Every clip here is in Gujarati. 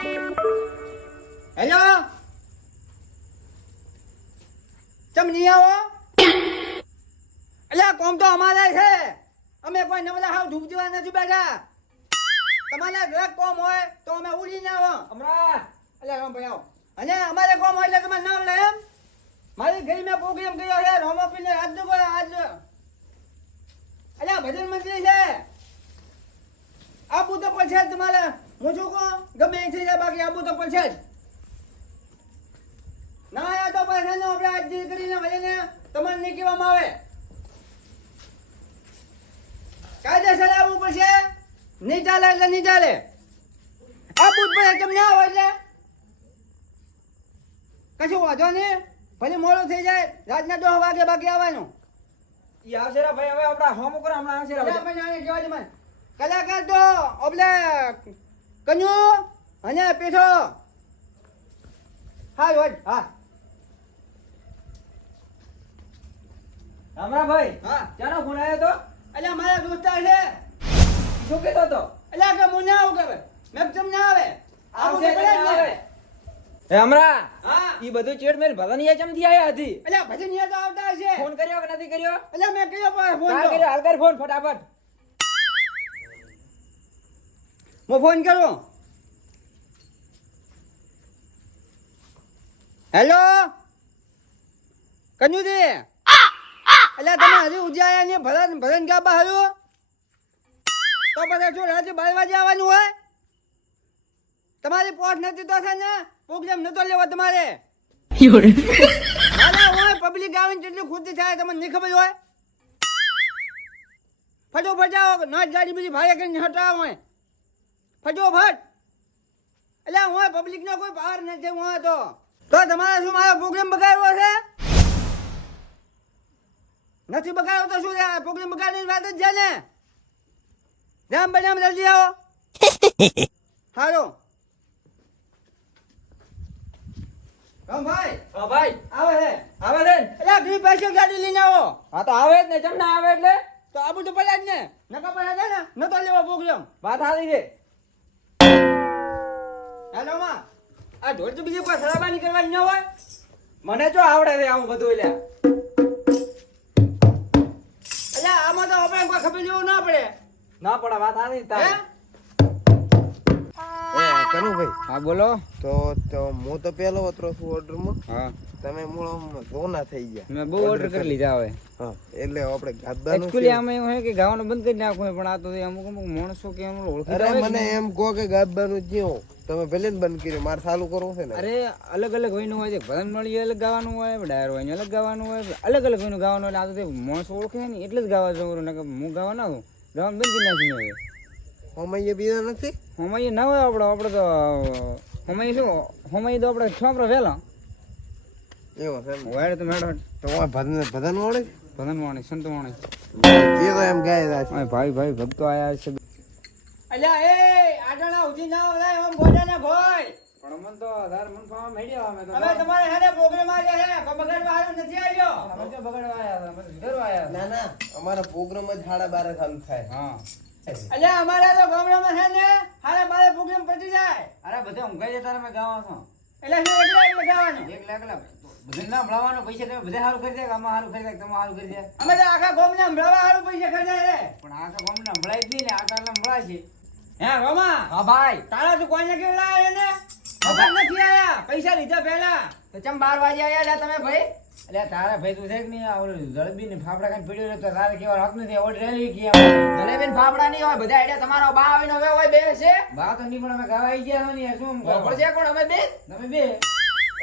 હેલો ચમ નહીં આવો? અલ્યા કોમ તો અમારે છે. અમે કોઈ નવલા હાવ ધૂપ જેવા નથી બેઠા. તમારે જરાક કોમ હોય તો અમે ઉડી ના આવો. હમણાં. અલ્યા રામ ભાઈ આવો. અને અમારે કોમ હોય એટલે તમારે નામ લે એમ. મારી ઘરે મેં પ્રોગ્રામ કર્યો છે રોમાપીને આજ નો આજ અલ્યા ભજન મંત્રી છે. આ તો પછી તમારે હું છું કો ગમે એ થઈ જાય બાકી આબુ તો પડશે જ. ના આયા તો પછી ને આપણે આજ કરીને ભજને તમારે નહીં કહેવામાં આવે. કાયદેસર આવવું પડશે. નહીં ચાલે એટલે નહીં ચાલે. આબુ જ પડે કેમ ના આવે એટલે? કશું વાંધો નહીં. ભલે મોડું થઈ જાય રાતના દસ વાગે બાકી આવવાનું. ઈ આવશે ભાઈ હવે આપડા હોમ ઉપર હમણાં આવશે. કલાકાર તો ઓબલે કન્યુ? અને પીઠો હા રોજ હા. રામરા ભાઈ હા. ક્યાંનો ફોન આવ્યો તો? અલ્યા મારા દોસ્તાર છે. શું કહેતો તો અલ્યા કે હું ના આવું કે મેં જમ ના આવે. આવું આવશે કે ના. આવે? એ હમરા હા. ઈ બધું ચેડમેલ ભવાની ચમથી આયા હતી? અલ્યા ભજન તો આવતા છે ફોન કર્યો કે નથી કર્યો? અલ્યા મેં કયો પણ ફોન કર્યો? હાલ કર ફોન ફટાફટ. હું ફોન કરું? હેલો? કન્યુજી? એટલે તમે હજી ઉજાયા ને ભરન ભરન ગાબા હારું તો પછી શું, રાત્રે બાર વાગે આવવાનું હોય? તમારી પોટ નથી તો છે ને પ્રોગ્રામ નતો લેવો તમારે? હોય પબ્લિક આવીને કેટલી ખુશી થાય તમને નહીં ખબર હોય? ફટોફટ આવો ના ગાડી બીજી ભાડે કરીને હટાવો હોય ફટોફટ એટલે હું પબ્લિક નો કોઈ પાવર નથી હું તો તો તમારે શું મારો પ્રોગ્રામ બગાડવો છે? નથી બગાડવો તો શું છે? પ્રોગ્રામ બગાડવાની વાત જ છે ને. રામ બજામ જલ્દી આવો. હાલો. ભાઈ હા ભાઈ. આવે છે? આવે છે ને? એટલે પૈસે ગાડી લઈને આવો. હા તો આવે જ ને. ચમ ના આવે એટલે? તો આબુ તો પડ્યા જ ને. નકા પડ્યા છે ને. નતો લેવો પ્રોગ્રામ વાત હારી છે. હેલો માં. આ ઢોલ તો બીજે કોઈ ખરાબાની કરવા ન હોય? મને જો આવડે રે આવું બધું એટલે. એટલે આમાં તો આપણે કોઈ ખબર જેવું ના પડે. ના પડે વાત આ નહીં તારી. એ કનુભાઈ હા બોલો. તો તો હું તો પહેલો વતરો છું ઓર્ડરમાં હા. તમે મૂળ આમ થઈ ગયા. મેં બહુ ઓર્ડર કરી લીધા હવે. હા એટલે આપણે ગાદાનું એકચ્યુઅલી. આમાં એવું હે કે ગાવાનું બંધ કરી નાખું પણ આ તો અમુક અમુક માણસો કે એમ ઓળખી અરે મને એમ કહો કે ગાબાનું જીવો તમે ભલે જ બંધ કર્યું મારે ચાલુ કરવું છે ને? અરે અલગ અલગ વયનું હોય છે. ભજન મળી અલગ ગાવાનું હોય ડાયર હોય અલગ ગાવાનું હોય અલગ અલગ વયનું ગાવાનું એટલે આ તો માણસો ઓળખે ને એટલે જ ગાવા જવું ને હું ગાવા ના હું ગાવાનું બંધ કરી નાખ્યું હવે. હમણાં બીજા નથી? હોમાઈ ના હોય આપણે આપણે તો હોમાઈ શું હોમાઈ તો આપણે છોકરો વહેલા એવો વાયર તો મેળો તો ભદન ભદન ભજન ભદન વાણી સંત વાણી તે તો એમ ગાય છે. ભાઈ ભાઈ ભક્તો આયા છે. અલ્યા એ આગળ ઉઠી ના પણ મન તો મન મેડ્યા અમે તો હવે તમારે હેને પ્રોગ્રામ આજે હે બગાડવા નથી આવ્યો? અમે તો બગડવા આયા હતા અમે તો સુધારવા ના ના અમારા પ્રોગ્રામ જ સાડા બારે ચાલુ થાય. હા. અલ્યા અમારા તો ગામડામાં છે ને હારે બારે પ્રોગ્રામ પતી જાય. અરે બધા ઊંઘાઈ જતા તમે ગાવા છો એટલે શું એકલા એકલા ગાવાનું એક લાખ લાખ બધે ના ભણાવવાનો પૈસા તમે બધે સારું કરી દે આમાં સારું કરી દે તમે સારું કરી દે? અમે તો આખા ગામના ભરાવા સારું પૈસા ખર્ચાય છે. પણ આખા ગામના ભણાય જ નહીં ને આ કાલના ભણાય છે. હે રોમા? હા ભાઈ. તારા તું કોઈને કેવડા આયા ને? ખબર નથી આયા. પૈસા લીધા પહેલા. તો ચમ બાર વાગે આયા લે તમે ભાઈ? એટલે તારા ભાઈ તું છે કે નહીં? ઓલું જલેબી ને ફાફડા કાંઈ પીડ્યો તો તારે કેવા હક નથી? ઓડ રેલી કે જલેબી ને ફાફડા નહીં હોય બધા આઈડિયા તમારો બા આવીને હવે હોય બે છે. બા તો નહીં પણ અમે ગાવા આવી ગયા નહીં શું ખબર છે કોણ? અમે બે? તમે બે.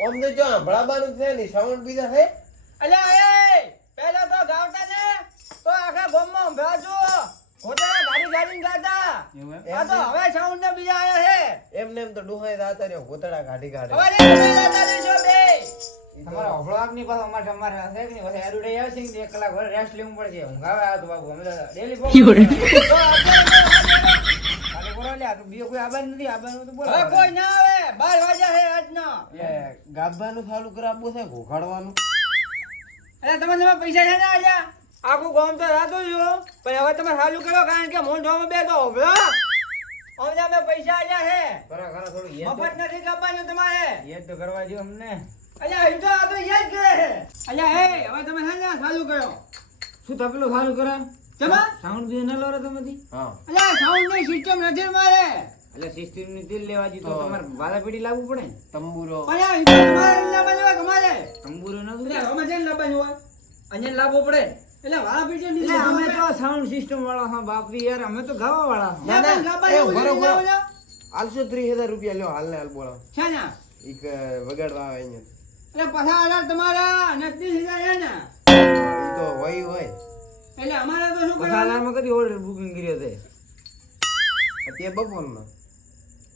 ઓમ તો જો ભણાવવાનું છે ને સાઉન્ડ બીજા છે. અલ્યા એ પહેલા તો ગાવતા છે તો આખા ગામમાં ભરાજો ખોટા ગાડી ગાડીને ગાતા આ તો હવે સાઉન્ડ ને બીજા આયા છે. એમને એમ તો ડુહાઈ રાતા રહ્યો ગોતડા કાઢી કાઢે હવે રે તમે બે તમારા અભળાકની પાછો અમારે અમારે છે કે નહીં. પછી એરુડે આવશે ને એક કલાક વરે રેસ્ટ લેવું પડશે. હું આ તો બાબુ અમે ડેલી તો ખાલી બોલો લે આ તો બીજો કોઈ આબાદ નથી આબાદ તો બોલો. કોઈ ના આવે. બાર વાગ્યા છે આજનો. એ ગાબાનું ચાલુ કરાવવું છે ઘોઘાડવાનું. અરે તમે તમે પૈસા છે ને આજા? આખું ગામ તો રાતો જો પણ હવે તમે સારું કરો કારણ કે મોન જોવામાં બે તો અમને અમે અમે પૈસા આલ્યા છે. ખરા ખરા થોડું મફત નથી કાપવાનું તમારે. યાદ તો કરવા જો અમને. અલ્યા એ તો આ તો યાદ કરે છે. અલ્યા હે હવે તમે છે ને ચાલુ કરો. શું તપલું સારું કરે? જમા સાઉન્ડ બી ન લો રે તમે હા. અલ્યા સાઉન્ડની સિસ્ટમ નથી મારે. એટલે સિસ્ટમની દિલ લેવા જી તો તમારે વાલા પેઢી લાવવું પડે? તંબુરો. અલ્યા તમારે લાવવા તમારે તંબુરો ન એટલે અમે છે ને લાવવાનું હોય? અહીંયા લાવવો પડે. એટલે વાળા પીછે નહીં એટલે અમે તો સાઉન્ડ સિસ્ટમ વાળા હા બાપરી યાર અમે તો ગાવા વાળા હા. ના, ના, એવું. આલસો હજાર રૂપિયા લ્યો હાલ ને હાલ બોલો છે ને? ઈક વગાડવા આવે ને એટલે પચાસ હજાર તમારા અને ત્રીસ હજાર એના ઈ તો હોય હોય. એટલે અમારે તો શું પચાસ કરવાનું? હજારમાં કદી ઓર્ડર બુકિંગ કર્યો છે અત્યારે બપોરનો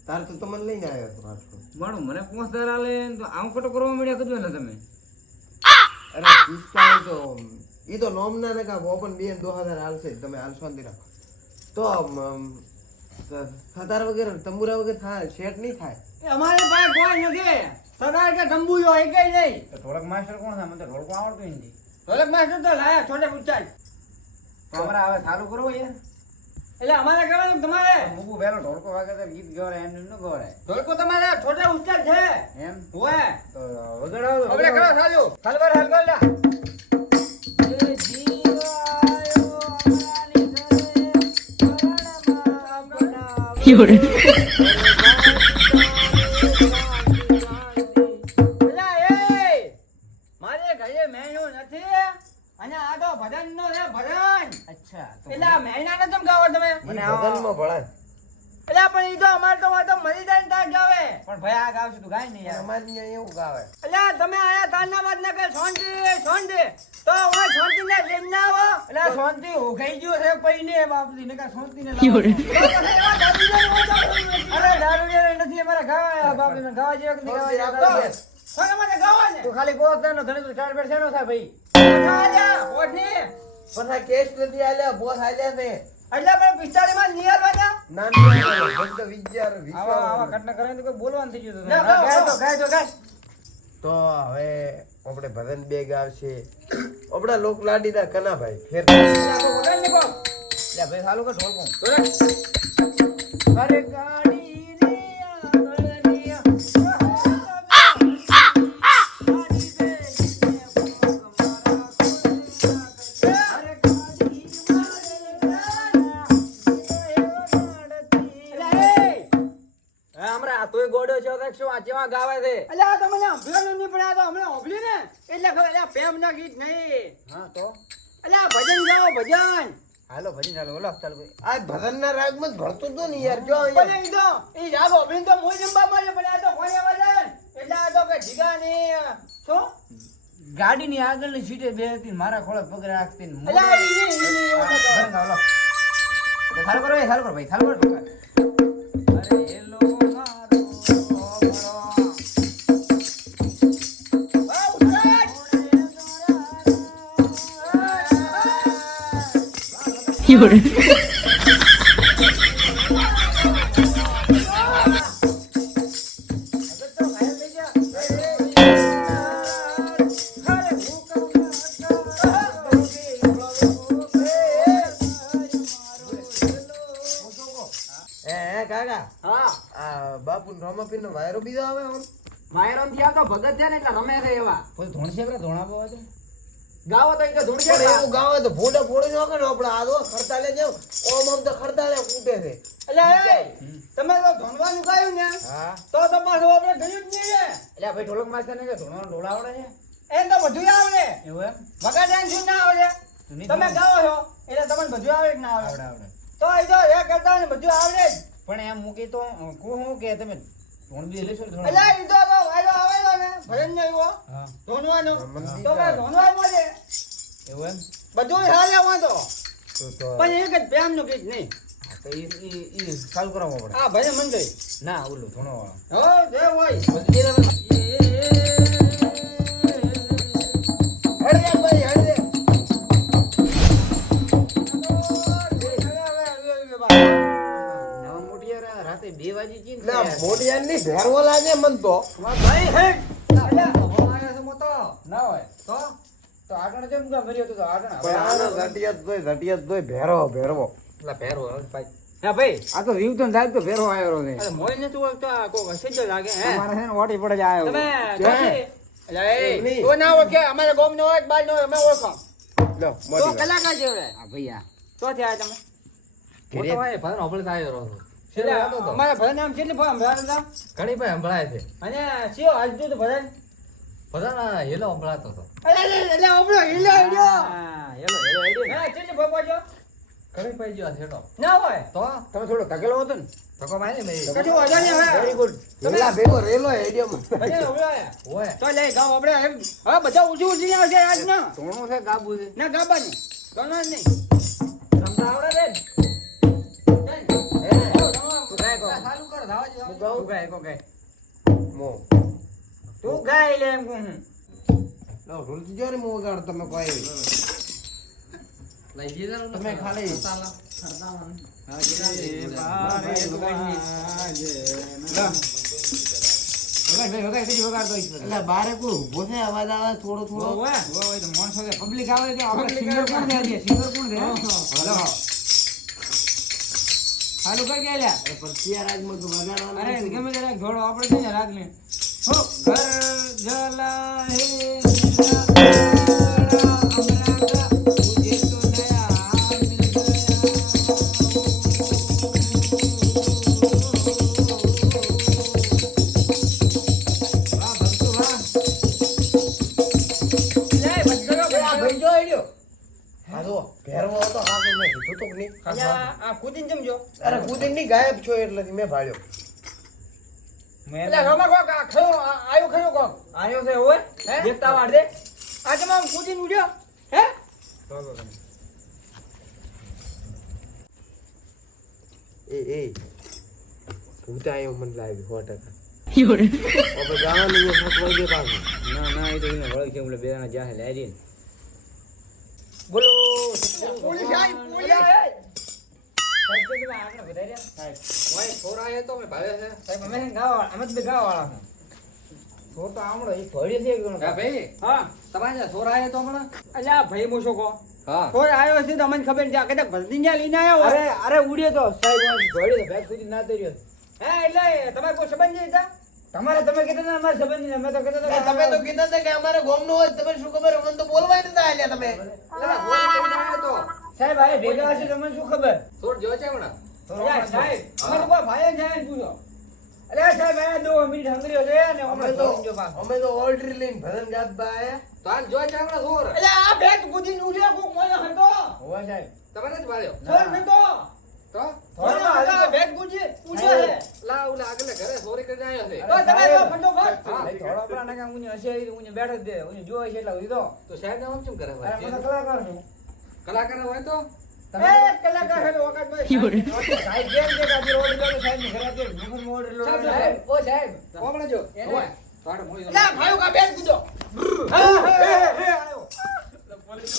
તાર તો તમને લઈને આવ્યો હતો રાજકોટ માણું મને પાંચ હજાર આલે ને તો આમ ખોટો કરવા મળ્યા કદું ને તમે? અરે પિસ્તાળીસ તો ઈ તો નોમના ને કા ઓપન બે દો હજાર હાલશે. જ, તમે હાલ શાંતિ રાખો. તો સતાર વગેરે તંબુરા વગેરે થાય શેટ નહીં થાય? અમારે પાસે કોઈ નથી. સતાર કે તંબુયો એ કઈ નહીં. તો માસ્ટર કોણ થાય મને તો ઢોલકો આવડતું નથી. ઢોલક માસ્ટર તો લાયા છોટે પૂછાય. તો અમારે હવે સારું કરવું યાર એટલે અમારે કરવાનું તમારે? મૂકું પહેલો ઢોળકો વાગે તો ગીત ગવરાય એમ ન ગવરાય ઢોળકો તમારે છોટે ઉચ્ચાર છે. એમ? હોય તો વગાડાવો વગાડો. કર હાલ. કર લ્યા. એ જીવ શાંતિ ઉઘાઈ ગયો છે પૈને બાપજી ને કા શાંતિ ને એવા દારૂડિયા ને. અરે નથી અમારે ગાવા બાપજી ને ગાવા જેવા કે ગાવા જેવા. તો ને ખાલી ગોત દે ધણી તો ચાર બેઠ છે નો સાહેબ ભાઈ ઓછી. પણ આ કેસ નથી આલ્યા બોસ આલ્યા ને. એટલે પણ પિસ્તાળીમાં નહીં આલવાના? ના ફક્ત વિચાર આવા આવા ઘટના કરે તો કોઈ બોલવાનું થઈ ગયું ના, તો ગાય તો ગાય. તો હવે આપણે ભરત બેગ ગાવશે. આપણા લોક લાડીના કનાભાઈ ફેર ભાઈ હાલો કે ઢોલ કહું અરે ગાડી ગાવે છે એટલે આ તો મને સાંભળવાનું નહીં પણ આ સાંભળ્યું ને? એટલે ખબર એટલે આ પ્રેમના ગીત નહીં. હા તો? એટલે આ ભજન ગાઓ ભજન. હાલો ભજન હાલો બોલો ચાલ ભાઈ આ ભજનના રાગમાં ભરતો તો ને યાર જો અહીંયા. એ તો ઈ રાગ સાંભળીને તો મોય જંબા મારે પણ આ તો કોને વજન. એટલે આ તો કે જીગા ને શું? ગાડીની આગળની સીટે બે હતી મારા ખોળે પગ રાખતી ને એટલે આ ઈ નહીં, ઈ નહીં, એવું નતો. ભજન ગાઓ, લો. તો ચાલુ કરો ભાઈ ચાલુ કરો ભાઈ હાલો કરો અરે એલો હે હે કાકા. હા. આ બાપુ રામાપીર નો વાયરો બીજો આવે આમ. વાયરોનથી આવતો ભગત છે ને એટલે રમે છે એવા. ધોણ છે ધોણા પવા છે? ગાવો તો ઈ તો છે પણ એવું ગાવે તો ફોટો ફોડી નાખે ને આપણે આ તો ખડતાલે જેમ ઓમ આમ તો ખડતાલે ફૂટે છે. એટલે તમે તો ધોનવાનું ગાયું ને તો તો પાછું આપણે ગયું જ નહીં એટલે ભાઈ ઢોલક માસ્ટર ને ધૂણો ઢોળ આવડે છે. એમ તો બધું આવડે. એવું એમ? ના આવડે. તમે ગાવો છો એટલે તમને બધું આવડે કે ના આવડે આવડે. તો એ તો એ કરતા ને બધું આવડે જ. પણ એમ મૂકી તો કહું કે તમે ધૂણ બી એટલે એ તો ને ને હા. ધોનવાનો. મંદિર તો ભાઈ ધોનવા મળે એવું એમ? બધું હાલે વાંધો તો. તો પણ એક જ પ્રેમનું ગીત નહીં. તો ઈ ઈ ઈ ચાલુ કરાવવો પડે. આ ભજન મંડળી ના ઓલું ધૂણો વાળો હો જે હોય. મોટિયા બે વાગે ચીન ના મોટિયારની ભેરવો લાગે મન તો. ભાઈ હેડ. ના હોય. તો? તો આગળ જેમ કે તો આગળ. ભેરો ભેરવો ભાઈ. હે ભાઈ. આ તો રીવ તો સાહેબ તો ફેરો આવ્યો છે. મોય ને તું આ કોક હશે જ લાગે હે. તમારે છે ઓટી પડે જ આવ્યો. તમે? એ. તું ના અમારે ગોમ નો હોય બાર નો હોય અમે ઓળખો. લો તો. કલાકાર જેવડે ભૈયા તો થયા તમે? હું તો ભાઈ ભલે હોબળે તો અમારા ભરણ નામ કેટલી નામ ઘણી ભાઈ સંભળાય છે. અને શિયો હાલતું તો ભરણ ભરા હેલો સંભળાતો હતો. અલે અલે અલે ઓબળો hello hello hello hello hello. હા કેટલી ફોર્મ છો ઘણી ભાઈ જો છેડો ના હોય. તો? તમે થોડો તકેલો હતો ને? ધક્કો મારી મેં. કશું વાંધો હવે વેરી ગુડ પેલા ભેગો રેલો એડિયમ ભજન ઓબળો તો લે ગામ આપણે એમ હવે બધા આવશે આજ ના સોનું છે ગાબુ છે. ના ગાબાની. ગણવા નહીં. આવડે તમે ખાલી. બારે કોઈ થાય અવાજ આવે થોડો થોડો? પબ્લિક આવે છે, કોણ છે આજે? કોણ છે? ચાલુ કર કે લ્યા. પરસિયા રાજમાં તો વગાડવાનું અરે. ગમે ત્યારે ઘોડો આપણે છે ને રાગને. હો, ઘર જલા હે કે ની આ કુદીન જમજો અરે કુદીનની ગાયબ છો એટલે મેં ભાળ્યો. મેં કોક આયો ખયો કોક? આયો છે ઓય. દેખતા વાળ દે. આ તમે આમ ઉડ્યો. હે? એ એ. મને લાગ્યું સો ટકા. હવે જવાનું પાછું. ના ના એ તો એને ને બોલો પોલીસ આઈ પોલીસ અરે, ઉડ્યો તો. સાહેબ સુધી ના તર્યો હે, એટલે તમારે કોઈ સંબંધ નહીં તમારે તમે કીધું ને અમારે સંબંધ અમે તો કીધું તમે તો કીધું ને કે અમારે ગોમનું હોય તમે શું ખબર? અમને તો બોલવાય નતા આલ્યા તમે. તો? સાહેબ આ ભેગા હશે તમને શું ખબર? થોડ જો છે હમણાં સાહેબ અમે તો કોઈ ભાઈ જ જાય પૂછો. અરે સાહેબ આ દો મિનિટ હંગરી છે ને અમે તો. અમે તો ઓર્ડર લઈને ભજન ગાતા આયા. તો આ જો છે હમણાં છોર અરે આ ભેટ બેગનું લે કોક મોયો હતો. હોવા સાહેબ. તમારે જ ભાળ્યો છોડ નતો તો મોયો બેગ કૂદી ઉડ્યો છે લા ઓલા ઘરે ચોરી કરીને આવ્યો છે. તો તમે તો ફટોફટ હા. ભાઈ, થોડો આપણા હશે એ ઊંચે દે ઊંચે જોવે છે એટલે ઉધી તો. સાહેબ આમ કેમ કરે અરે મને કલાકાર છું કલાકાર હોય તો? એ કલાકાર હેલો વખતભાઈ સાહેબ કેમ કે આજે રોડ ગયો સાહેબની ઘરે અત્યારે ડુંગર મોડ એટલો સાહેબ, ઓ સાહેબ. કોમણે જો એને- હોય તો આડે મોઈ કા બેગ કૂદો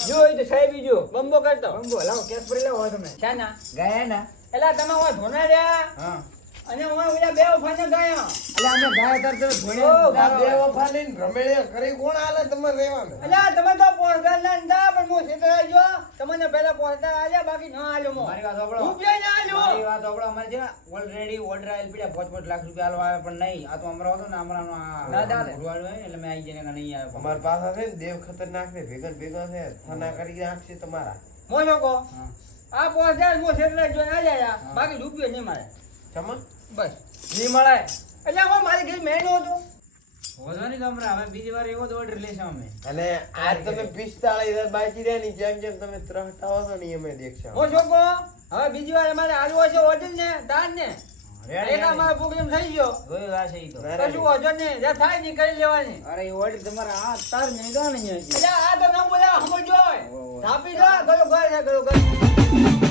જો એ તો સાહેબ જો બંબો કરતો બંબો લાવો કેસ ભરી લાવો તમે. શાના? ગયા ના એલા તમે હોય ધોના રહ્યા હા. અને હું ઓલા બે ઉફાને ગયા. એટલે અમે ગયા ઓ, ભણ્યા બે વફા લઈને ભ્રમેળે કરી કોણ આલે તમે રહેવાનું? અલ્યા તમે તો પોરગા ના અંદા પણ હું સીધા જો તમને પહેલા પોરતા આલ્યા બાકી ના આલ્યો મો મારી વાત સાંભળો. રૂપિયા ના આલ્યો? મારી વાત સાંભળો. અમારે જે ઓલરેડી ઓર્ડર આવેલ પડ્યા. પાંચ પાંચ લાખ રૂપિયા આલવા આવે પણ નહીં. આ તો અમારો હતો ને અમારાનો આ ના ને એટલે મેં આવી જઈને નહીં આવ્યો અમાર પાસે છે ને દેવ ખતરનાક ને ભેગા ને ભેગા છે. થના કરી નાખશે તમારા. મો લોકો હા. આ પહોંચ્યા મો સીધા જો આલ્યા હા. બાકી રૂપિયો નહીં મારે. ચમન? બસ. નહીં મળે? એટલે હવે મારી ઘરે મહિનો હતો. વધવાની હમણાં હવે બીજી વાર એવો જ ઓર્ડર લેશું અમે. અને આ તમે પિસ્તાળીસ હજાર બાકી રહ્યા ની જેમ જેમ તમે ત્રહટાવો છો ને અમે દેખશો. ઓ છોકો હવે બીજી વાર અમારે આલવો છે હોટલ ને દાન ને. પ્રોગ્રામ થઈ ગયો. જોયું આ છે ઈ તો. ના, રેડી. કશું હોટલ ને જે થાય ને કરી લેવાની. અરે એ ઓર્ડર તમારે આ તાર નહીં આ તો ના બોલ્યા સમજો. દો ગયો ગયો ઘર